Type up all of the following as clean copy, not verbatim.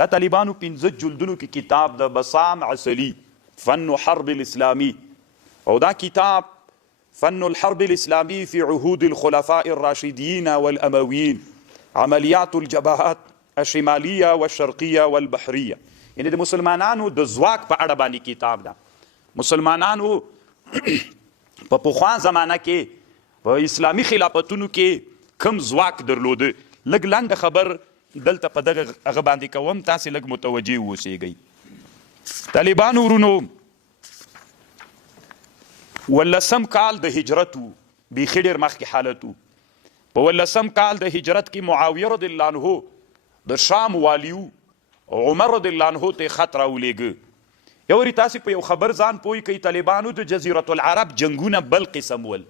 دا طالبانو 15 جلدونو کې کتاب د بسام عسلی فن حرب الاسلامی او دا کتاب فن الحرب الاسلامی فی عهود الخلفاء الراشدین والامویین عملیات الجبهات الشماليه والشرقيه والبحريه، یعنی د مسلمانانو د ځواک په اړه باندې کتاب ده. مسلمانانو په پخوا زمانه کې په اسلامي خلافتونو کې کم ځواک درلوده. لږ لنډه خبر دلته په دغه هغه باندې کوم، تاسې لږ متوجه اوسیږئ. طالبانو ورونو 18 کال د هجرت و، بیخي ډېر مخکې حالت و. په 18 کال د هجرت کې معاویه رضی الله عنه د شام والیو عمر رضی الله عنه ته خط راولېږه. یو وارې تاسې په یو خبر ځان پوه کړئ، طالبانو د جزیرة العرب جنګونه بل قسم ول.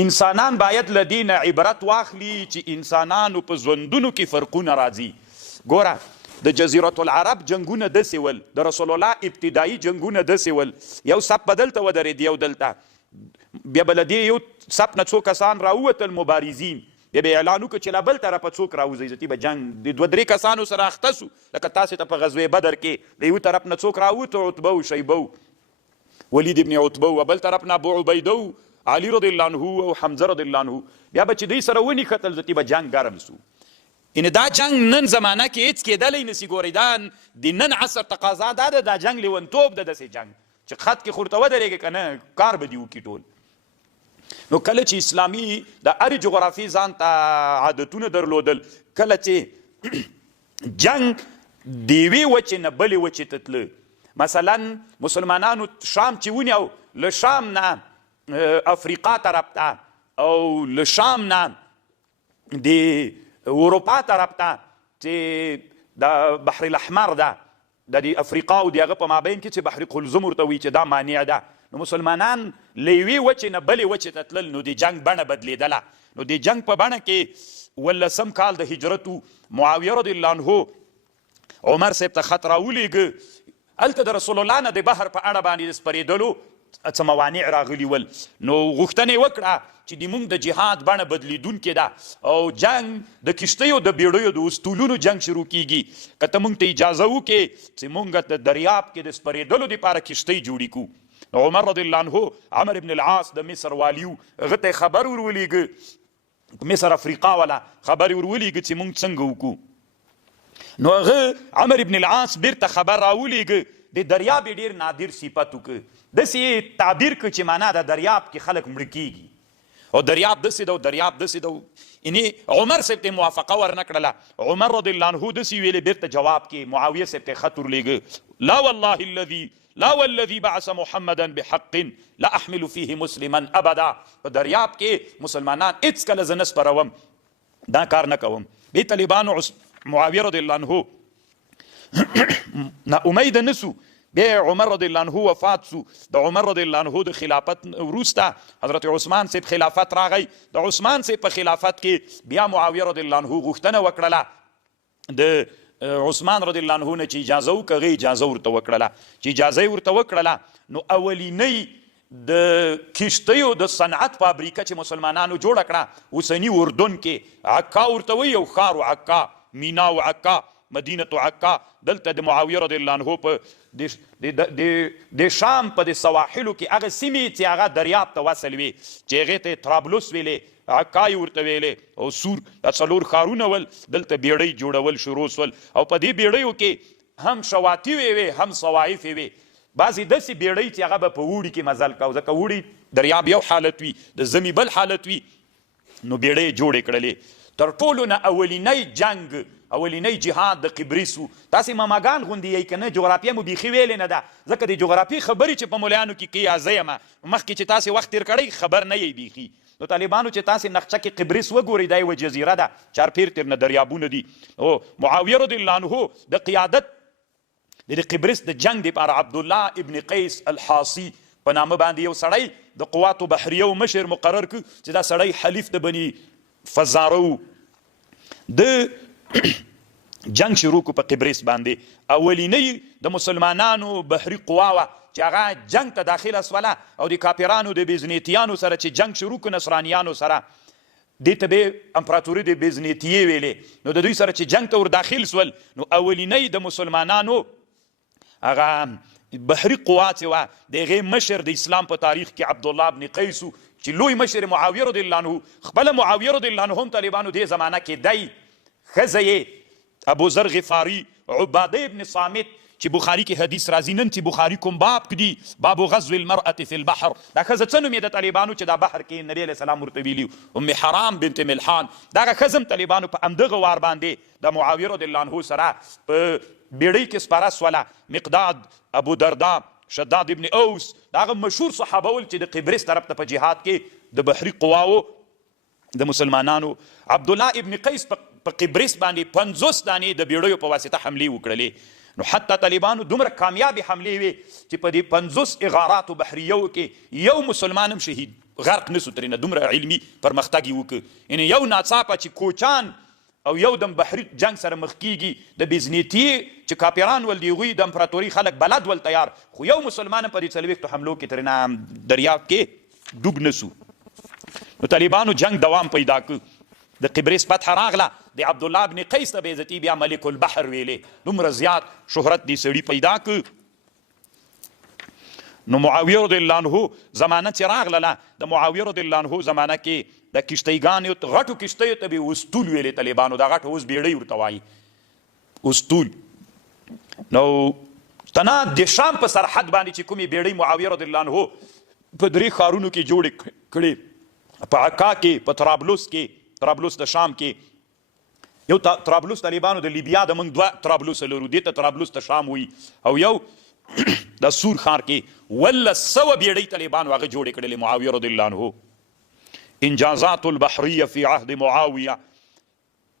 انسانان باید له دې نه عبرت واخلي چې انسانانو په ژوندونو کې فرقونه راځي. ګوره د جزیرة العرب جنګونه داسې ول، د رسول الله ابتدایي جنګونه داسې ول، یو صف به دلته ودرېد یو دلته، بیا به له دې یو صف نه څو کسان راووتل مبارزین، بیا به اعلان وکړه چې لا بل طرفه څوک راوځي، زتي به جنګ د 2-3 کسانو سره اخته سو. لکه تاسې ته په غزوې بدر کې د یو طرف نه څوک راووته، عتبه و شیبه و ولید ابن عتبه و بل طرف نه ابو عبیده و علي رضی الله عنه او حمزه رضی الله عنه، بیا به چې دوی سره ونی ختل زتي به جنګ ګرم سو. یعنې دا جنګ نن زمانه کې هېڅ کېدلی نسي. ګورئ دا د نن عصر تقاضا دا ده، دا جنګ لیونتوب ده، داسې جنګ چې خط کې خو ورته ودرېږې که نه کار به دې وکړي ټول. نو کله چې اسلامي د هرې جغرافي ځان ته عادتونه درلودل، کله چې جنګ د یوې وچې نه بلې وچې ته تله، مثلا مسلمانانو شام چې ونیو، له شام نه افریقا طرف ته او له شام نه د اروپا طرف ته چې د بحر الاحمر ده، د افریقا او د هغه په مابین کې چې بحر قلزم ورته وایي چې دا مانع ده. نو مسلمانان له یوې وچې نه بلې وچې ته تلل، نو د جنګ بڼه بدلېدله. نو د جنګ په بڼه کې 18 کال د هجرت معاویه رضی الله عنه عمر صاحب ته خط راولېږه. هلته د رسول الله نه د بحر په اړه باندې د سپرېدلو څه موانع راغلي ول. نو غوښتنه یې وکړه چې د موږ د جهاد بڼه بدلیدونکې ده او جنګ د کشتیو د بیړیو د استولونو جنګ شروع کیږي. که ته موږ ته اجازه وکړې چې موږ د دریاب کې د سپرېدلو دپاره کشتۍ جوړې کړو. عمر رضی الله عنه عمر ابن العاص د مصر والیو هغه ته خبر ورولېږه، مصر افریقا والا خبر ورولېږه چې موږ څنګه وکړو. نو هغه عمر ابن العاص بیرته خبر راولېږه، د دریاب یې ډېر نادر صفت وکړه، داسې تعبیر کړه چې معنا د دریاب کې خلک مړه کېږي او دریاب داسې ده او دریاب داسې ده. یعنې عمر صاحب ته موافقه ورنه کړله. عمر رضی الله عنه داسې ویلې بیرته جواب کې معاویه صاحب ته خط ورلېږه، لا والله الذي لا والذي بعث محمدا بحق لا احمل فيه مسلما ابدا. په دریاب کې مسلمانان هېڅ کله زه نه سپروم، دا کار نه کوم. دې طالبانو معاویه رضی الله عنه نا امیده نسو. بیا عمر رضی الله عنه وفات سو. د عمر رضی الله عنه د خلافت وروسته حضرت عثمان صاحب خلافت راغی. د عثمان صاحب په خلافت کې بیا معاویه رضی الله عنه غوښتنه وکړله د عثمان رضی الله عنه نه چې اجازه وکړه، اجازه ورته وکړله. چې اجازه یې ورته وکړله نو اولینۍ د کشتیو د صنعت فابریکه چې مسلمانانو جوړه کړه اوسني اردن کې، عکا ورته وایي، یو ښار و عکا، مینا و عکا، مدینة عکا. دلته د معاویه رضی الله عنه په د شام په د سواحلو کې هغه سیمې چې هغه دریاب ته وصل وي چې هغې ته طرابلس ویلې، عکا یې ورته ویلې او سور، دا 4 ښارونه ول. دلته بیړۍ جوړول شروع سول او په دې بیړیو کې هم شواطیوې وې هم صوایفې وې. بعضې داسې بیړۍ چې هغه به په اوړي کې مزل کوو، ځکه اوړي دریاب یو حالت وي، د ژمي بل حالت وي. نو بیړۍ یې جوړې کړلې. تر ټولو نه اولینی جنګ، اولینی جهاد د قبرس و. تاسې ماماګان غوندې یئ که نه، جغرافیه مو بیخي ویلې نه ده، ځکه د جغرافیې خبرې چې په مولیانو کې کوي زه یم، مخکې چې تاسې وخت تېر کړی خبر نه یئ بیخي. نو طالبانو چې تاسې نقشه کې قبرس وګورئ، دا یوه جزیره ده، چارپیر تېر نه دریابونه دي. او معاویه رضی الله عنه د قیادت د قبرس د جنګ دپاره عبدالله ابن قیس الحاصي په نامه باندې یو سړی د قواتو بحریه و مشر مقرر کړ چې دا سړی حلیف د بني فزاره و. د جنگ شروع کو په قبرس باندې. اولینی د مسلمانانو بحری قوا وه چې هغه جنگ ته داخله سوله او د کاپیرانو د بیزنیتیانو سره چې جنگ شروع کو نصرانیانو سره. دې ته به امپراتوري د بیزنیتیې ویلې. نو د دوی سره چې جنګ ته ور داخل سول نو اولینی د مسلمانانو هغه بحري قوا چې وه د هغې مشر د اسلام په تاریخ کې عبدالله ابن قیس چې لوی مشر معاویه رضی الله عنه خپله معاویه رضی الله عنه هم طالبانو دې زمانه کې دی ښځه یې ابو ذر غفاري عباده ابن صامت چې بخاري کې حدیث راځي نن چې بخاري کوم باب کې دي باب غزو المرأة فی البحر دا ښځه څه نوم یې د طالبانو چې دا بحر کې نبي علیه السلام ورته ویلي ام حرام بنت ملحان دغه ښځه هم طالبانو په همدغه وار باندې د معاویه رضی الله عنه سره په بیړۍ کې سپاره سوله. مقداد، ابو دردا، شداد ابن اوس دغه مشهور صحابه ول چې د قبرس طرف ته په جهاد کې د بحري قواو د مسلمانانو. عبدالله ابن قیس په قبرس باندې 50 دانې د بیړیو په واسطه حملې وکړلې. نو حتی طالبانو دومره کامیابې حملې وې چې په دې 50 اغاراتو بحریو کې یو مسلمان هم شهید غرق نسو ترېنه دومره علمي پرمختګ یې وکړ. یعنې یو ناڅاپه چې کوچان او یو دم بحري جنگ سره مخ کیږي د بیزنیتي چې کاپیران ول د هغوی د امپراتوري خلک بلد ول تیار خو یو مسلمان په دې 40 حملو کې ترېنه دریاب کې ډوب نسو. نو طالبانو جنگ دوام پیدا کړ. د قبرس فتح راغله د عبدالله ابن قیس ته به عزتي بیا ملک البحر ویلې دومره زیات شهرت دې سړي پیدا کړ. نو معاویه رضی الله عنه زمانه چې راغله د معاویه رضی الله عنه زمانه کې د کشتیګانو غټو کشتیو ته به اسطول ویلې طالبانو دا غټ اوس بیړۍ ورته وایي اسطول. نو تنا د شام په سرحد باندې چې کومې بیړۍ معاویه رضی الله عنه په 3 ښارونو کې جوړې کړې په عکا کې په طرابلس کې طرابلس د شام کې یو طرابلس طالبانو د لیبیا د موږ 2 طرابلس لرو دې ته طرابلس د شام وي او یو د سور ښار کې ولا 100 بیړۍ طالبانو هغه جوړې کړلې معاویه رضی الله عنه. انجازات البحريه في عهد معاويه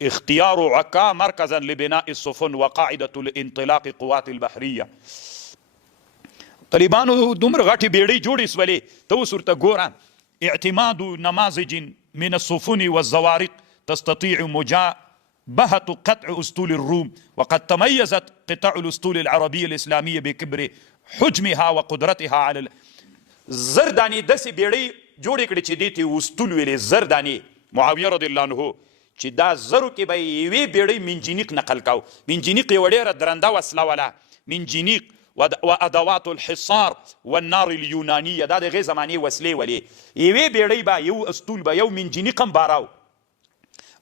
اختيار عكا مركزا لبناء السفن وقاعده الانطلاق قوات البحريه. طالبانو دومره غټې بیړۍ جوړې سولې ته اوس ورته ګوره اعتماد نماذج من السفن والزوارق تستطيع مجابهة قطع أسطول الروم وقد تميزت قطع الأسطول العربية الإسلامية بكبر حجمها وقدرتها على زرداني داسې بیړۍ جوړې کړې چې دې ته اسطول ویلې زرداني. معاویه رضی الله عنه چې دا زرو کې به یوې بیړۍ منجنیق نقل کاو. منجنیق یوه ډېره درنده وسله وله منجنیق وادوات الحصار والنار اليونانيه دا د هغې زمانې وسلې ولې یوې بیړۍ به یو اسطول به یو منجنیق هم باراو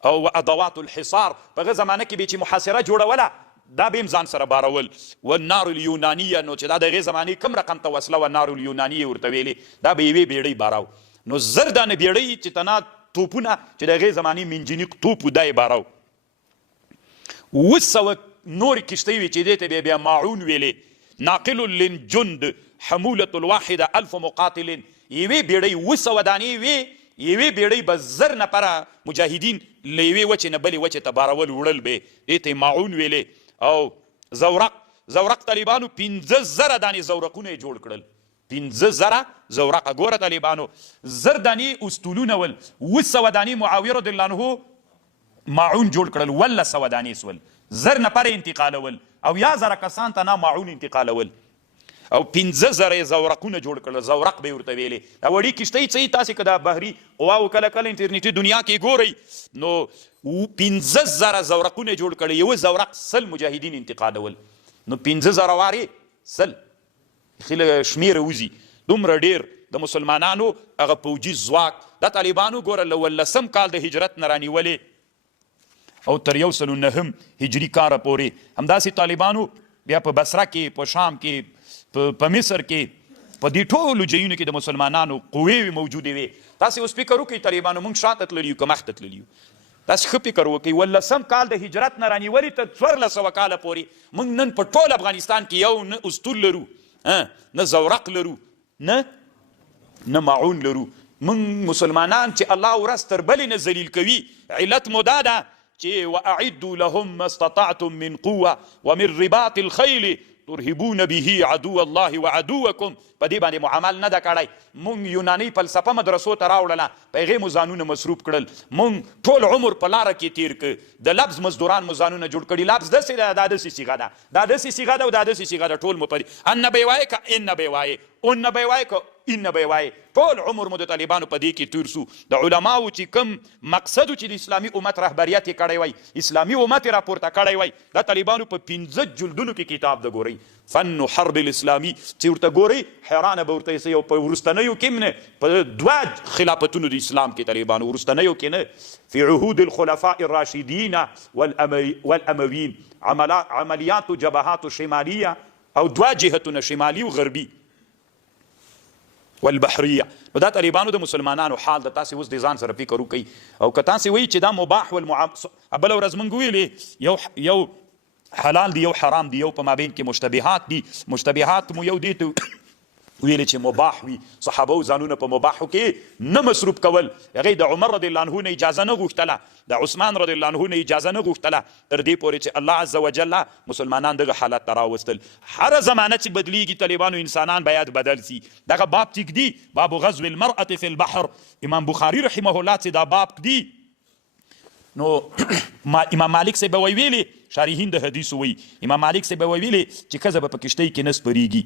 او ادوات الحصار په هغه زمانه کې به چې محاصره جوړوله دا به هم ځان سره بارول والنار اليونانيه نو چې دا د هغې زمانې کوم رقم ته وسله والنار اليونانيه ورته ویلې دا به یوې بیړۍ باراو. نو زر دانه بیړۍ چې تنا توپونه چې د هغې زمانې منجنیق توپ دا یې باراو. 200 نورې کښتۍ وې چې دې ته به بیا ماعون ویلې. ناقل للجند حمولة الواحده 1000 مقاتل یوې بیړۍ 200 دانې وې یوې بیړۍ به 1000 نفره مجاهدین له یوې وچې نه بلې وچې ته بارول وړل به دې ته ماعون ویلې. او زورق طالبانو 15000 دانې زورقونه یې جوړ کړل 15000 زورقه. ګوره طالبانو 1000 دانې اسطولونه ول 200 دانې معاویه رضی الله عنه ماعون جوړ کړل ولا 100 دانې سول 1000 نفره انتقالول او یا زره کسان ته نه معاون انتقالول او 15000 زورقونه جوړ کړل زورق به ورته ویلې. دا وړي کښتۍ څه تاسې که د بحري قواو کله کله انټرنیټي دنیا کې ګورئ نو 15000 زورقونه جوړ کړل یو زورق 100 مجاهدین انتقالول نو 15000 وارې 100 خیله شمیره وځي دومره ډېر د مسلمانانو هغه پوجي ځواک. دا طالبانو ګوره له 18 کال د هجرت نه رانیولې او تر 109 هجري کاره پورې همداسې طالبانو بیا په بصره کې په شام کې په مصر کې په دې ټولو ځایونو کې د مسلمانانو قوې موجودې وې. تاسې اوس فکر وکړئ طالبانو موږ شاته تللي یو که مخته تللي یو تاسې ښه فکر وکړئ 18 کال د هجرت نه رانیولې تر 1400 کاله پورې موږ نن په ټول افغانستان کې یو نه اسطول لرو نه زورق لرو نه معون لرو. موږ مسلمانان چې الله ورځ تر بلې نه ذلیل کوي علت مو دا ده چې واعدوا لهم ما استطعتم من قوه ومن رباط الخيل ترهبون به عدو الله وعدوكم. په دې باندې مو عمل نه ده کړی. موږ یوناني فلسفه مدرسو ته راوړله په هغې مو ځانونه مصروف کړل. موږ ټول عمر په لاره کې تیر کړ د لفظ مزدوران مو ځانونه جوړ کړي. لفظ داسې ده دا داسې صیغه ده دا داسې صیغه ده او دا داسې صیغه ده ټول مو پرې ان به وایې که ان به وایې اون نه به یې وایي که این نه به یې وایي ټول عمر مو د طالبانو په دې کې تیر سو د علماو چې کوم مقصد چې د اسلامي امت رهبریت یې کړی وای اسلامي امت یې راپورته کړی وای دا طالبانو په 15 جلدونو کې کتاب د ګورئ فن حرب الاسلامي چې ورته ګورئ حیرانه به ورته یې په وروستنیو کې نه په 2 خلافتونو د اسلام کې طالبانو وروستنیو کې نه فی عهود الخلفاء الراشدین والاموین عملیات جبهات شمالیه او 2 جهتونه شمالي او غربي والبحریه نو دا طالبانو د مسلمانانو حال د تاسې اوس د ځان سره فکر وکئ او که تاسې وایي چې دا مباح بله ورځ موږ ویلې یو حلال دی یو حرام دی یو په مابین کې مشتبهات دي مشتبهات مو یو دی ته ویلې چې مباح وي صحابه و ځانونه په مباحو کې نه مصروف کول هغې د عمر رضی الله عنه نه اجازه نه غوښتله د عثمان رضی الله عنه نه اجازه نه غوښتله تر دې پورې چې الله عز وجل مسلمانان دغه حالت ته راوستل هره زمانه چې بدلیږي طالبانو انسانان باید بدل سي دغه باب چې ږدي باب غزو المرأة فی البحر امام بخاري رحمه الله چې دا باب ږدي نو امام مالک صاحب به ویلي شارحین د حدیثو وایي امام مالک صاحب به ویلي چې ښځه به په کښتۍ کې نه سپریږي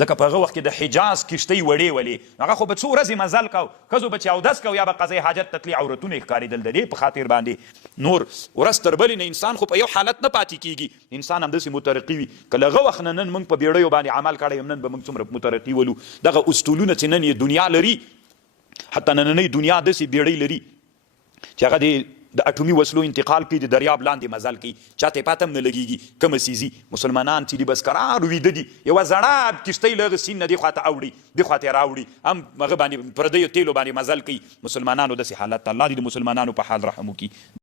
ځکه په هغه وخت کې د حجاز کښتۍ وړې ولې هغه خو به څو ورځې مزل کو ښځو به چې اودس کو یا به قضای حاجت ته تلي عورتونه یې ښکارېدل د دې په خاطر باندې نور ورځ تر بلې نه انسان خو په یو حالت نه پاتې کېږي انسان همداسې مترقي وي که له هغه وخت نه نن موږ په بیړیو باندې عمل کړی یم نن به موږ څومره مترقي ولو دغه اسطولونه چې نن یې دنیا لري حتی نننۍ دنیا داسې بیړۍ لري چې هغه د اټومي وسلو انتقال کوي د دریاب لاندې مزل کوي چاته یې پته هم نه لګېږي کومه سیزي مسلمانان چې دي بس قرار ویده دي یوه زړه کښتۍ له هغه سیند نه دې خوا ته اوړي دې خوا ته یې راوړي هم هغه باندې پردیو تیلو باندې مزل کوي مسلمانانو داسې حالت ته الله دې د مسلمانانو په حال رحم وکړي